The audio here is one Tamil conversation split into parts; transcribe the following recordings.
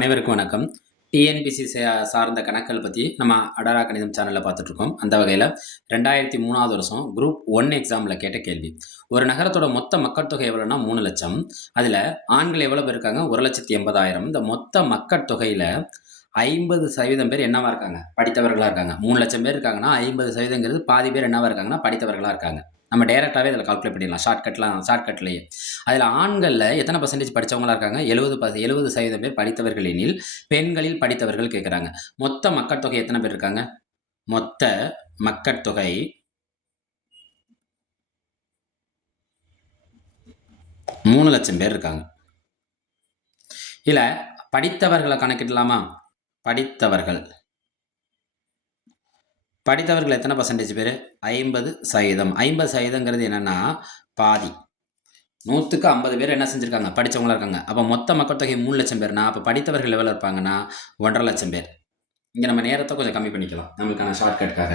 அனைவருக்கும் வணக்கம். டிஎன்பிசி சார்ந்த கணக்குகள் பற்றி நம்ம அடரா கணிதம் சேனலில் பார்த்துட்ருக்கோம். அந்த வகையில் ரெண்டாயிரத்தி மூணாவது வருஷம் குரூப் ஒன் எக்ஸாமில் கேட்ட கேள்வி. ஒரு நகரத்தோட மொத்த மக்கள் தொகை மூணு லட்சம். அதில் ஆண்கள் எவ்வளோ பேர் இருக்காங்க? ஒரு லட்சத்தி எண்பதாயிரம். இந்த மொத்த மக்கள் தொகையில் ஐம்பது சதவீதம் பேர் என்னவாக இருக்காங்க? படித்தவர்களாக இருக்காங்க. மூணு லட்சம் பேர் இருக்காங்கன்னா ஐம்பது சதவீதங்கிறது பாதி பேர் என்னவாக இருக்காங்கன்னா படித்தவர்களாக இருக்காங்க. நம்ம டேரெக்டாகவே இதில் கால்குலேட் பண்ணிடலாம். ஷார்ட்கட்லாம் ஷார்ட்கட்லேயே அதில் ஆண்களில் எத்தனை பர்சன்டேஜ் படித்தவங்களா இருக்காங்க? எழுபது ப எழுபது சதவீதம் பேர் படித்தவர்கள் எனில் பெண்களில் படித்தவர்கள் கேட்குறாங்க மொத்த மக்கள் தொகை எத்தனை பேர் இருக்காங்க? மொத்த மக்கட்தொகை மூணு லட்சம் பேர் இருக்காங்க. இல்லை படித்தவர்களை கணக்கிடலாமா? படித்தவர்கள். படித்தவர்கள் எத்தனை பர்சன்டேஜ் பேர்? ஐம்பது சதவீதம். ஐம்பது சதவீதங்கிறது என்னென்னா பாதி. நூற்றுக்கு ஐம்பது பேர் என்ன செஞ்சுருக்காங்க? படித்தவங்களாக இருக்காங்க. அப்போ மொத்த மக்கள் தொகை மூணு லட்சம் பேர்னா அப்போ படித்தவர்கள் எவ்வளோ இருப்பாங்கன்னா ஒன்றரை லட்சம் பேர். இங்கே நம்ம நேரத்தை கொஞ்சம் கம்மி பண்ணிக்கலாம். நம்மளுக்கான ஷார்ட்கட்காக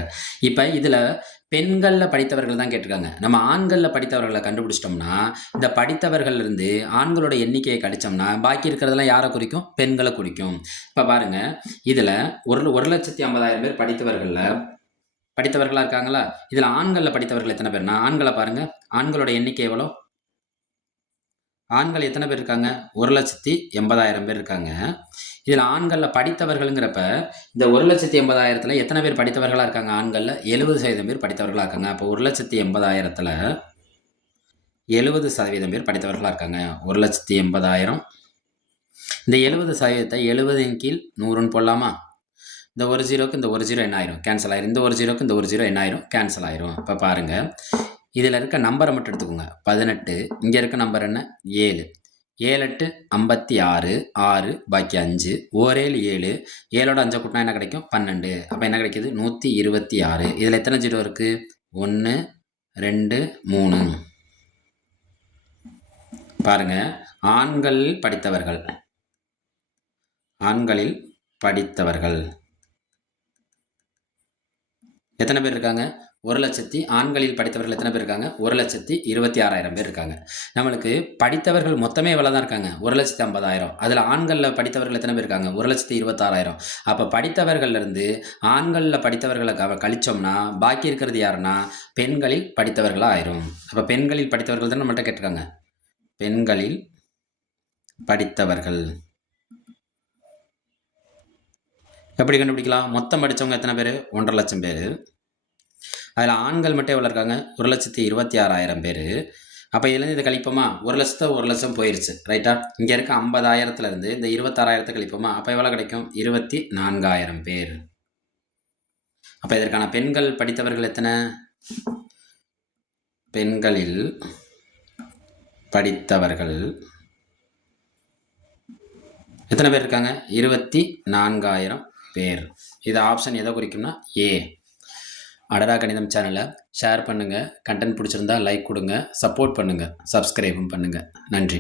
இப்போ இதில் பெண்களில் படித்தவர்கள் தான் கேட்டிருக்காங்க. நம்ம ஆண்களில் படித்தவர்களை கண்டுபிடிச்சிட்டோம்னா இந்த படித்தவர்கள்லேருந்து ஆண்களோட எண்ணிக்கையை கழிச்சோம்னா பாக்கி இருக்கிறதெல்லாம் யாரை குறிக்கும்? பெண்களை குறிக்கும். இப்போ பாருங்கள் இதில் ஒரு ஒரு லட்சத்தி ஐம்பதாயிரம் பேர் படித்தவர்களில் படித்தவர்களாக இருக்காங்களா? இதில் ஆண்களில் படித்தவர்கள் எத்தனை பேர்னா ஆண்களை பாருங்கள் ஆண்களோட எண்ணிக்கை எவ்வளோ? ஆண்கள் எத்தனை பேர் இருக்காங்க? ஒரு லட்சத்தி எண்பதாயிரம் பேர் இருக்காங்க. இதில் ஆண்களில் படித்தவர்கள்ங்கிறப்ப இந்த ஒரு லட்சத்தி எண்பதாயிரத்தில் எத்தனை பேர் படித்தவர்களாக இருக்காங்க? ஆண்களில் எழுபது சதவீதம் பேர் படித்தவர்களாக இருக்காங்க. அப்போ ஒரு லட்சத்தி எண்பதாயிரத்தில் எழுபது சதவீதம் பேர் படித்தவர்களாக இருக்காங்க. ஒரு லட்சத்தி எண்பதாயிரம். இந்த எழுபது சதவீதத்தை எழுபதின் கீழ் நூறுன்னு போடலாமா? இந்த ஒரு ஜீரோக்கு இந்த ஒரு ஜீரோ என்ன ஆயிரும் கேன்சல் ஆயிரும். இந்த ஒரு ஜீரோக்கு இந்த ஒரு ஜீரோ என்ன ஆயிரும் கேன்சல் ஆயிரும். இப்போ பாருங்கள் இதில் இருக்க நம்பரை மட்டும் எடுத்துக்கோங்க. பதினெட்டு இங்கே இருக்க நம்பர் என்ன? ஏழு. ஏழு எட்டு ஐம்பத்தி ஆறு ஆறு பாக்கி அஞ்சு. ஓரேழு ஏழு ஏழோட அஞ்சை கூட்டினா என்ன கிடைக்கும்? பன்னெண்டு. அப்போ என்ன கிடைக்கிது? நூற்றி இருபத்தி ஆறு. இதில் எத்தனை ஜீரோ இருக்குது ஒன்று ரெண்டு மூணு. பாருங்கள் ஆண்கள் படித்தவர்கள். ஆண்களில் படித்தவர்கள். எத்தனை பேர் இருக்காங்க? ஒரு லட்சத்தி ஆண்களில் படித்தவர்கள் எத்தனை பேர் இருக்காங்க? ஒரு லட்சத்தி இருபத்தி ஆறாயிரம் பேர் இருக்காங்க. நம்மளுக்கு படித்தவர்கள் மொத்தமே இவ்வளோ தான் இருக்காங்க? ஒரு லட்சத்தி ஐம்பதாயிரம். அதில் ஆண்களில் படித்தவர்கள் எத்தனை பேர் இருக்காங்க? ஒரு லட்சத்தி இருபத்தாறாயிரம். அப்போ படித்தவர்கள்லேருந்து ஆண்களில் படித்தவர்களை க கழிச்சோம்னா பாக்கி இருக்கிறது யாருன்னா? பெண்களில் படித்தவர்களாக ஆயிரும். அப்போ பெண்களில் படித்தவர்கள் தான் நம்மள்கிட்ட கேட்டிருக்காங்க? பெண்களில் படித்தவர்கள். எப்படி கண்டுபிடிக்கலாம்? மொத்தம் படித்தவங்க எத்தனை பேர்? ஒன்றரை லட்சம் பேர். அதில் ஆண்கள் மட்டும் எவ்வளோ இருக்காங்க? ஒரு லட்சத்தி இருபத்தி ஆறாயிரம் பேர். அப்போ இதுலேருந்து இதை கழிப்போமா? ஒரு லட்சத்தை ஒரு லட்சம் போயிடுச்சு ரைட்டா இங்கே இருக்க ஐம்பதாயிரத்துலேருந்து இந்த இருபத்தாறாயிரத்தை கழிப்போமா? அப்போ எவ்வளோ கிடைக்கும்? இருபத்தி நான்காயிரம் பேர். அப்போ இதற்கான பெண்கள் படித்தவர்கள் எத்தனை? பெண்களில் படித்தவர்கள் எத்தனை பேர் இருக்காங்க? இருபத்தி நான்காயிரம் பேர். இது ஆப்ஷன் எதை குறிக்கும்னா ஏ அடரா கணிதம் சேனலை ஷேர் பண்ணுங்கள் கண்டென்ட் பிடிச்சிருந்தா லைக் கொடுங்க. சப்போர்ட் பண்ணுங்கள் சப்ஸ்கிரைபும் பண்ணுங்கள் நன்றி.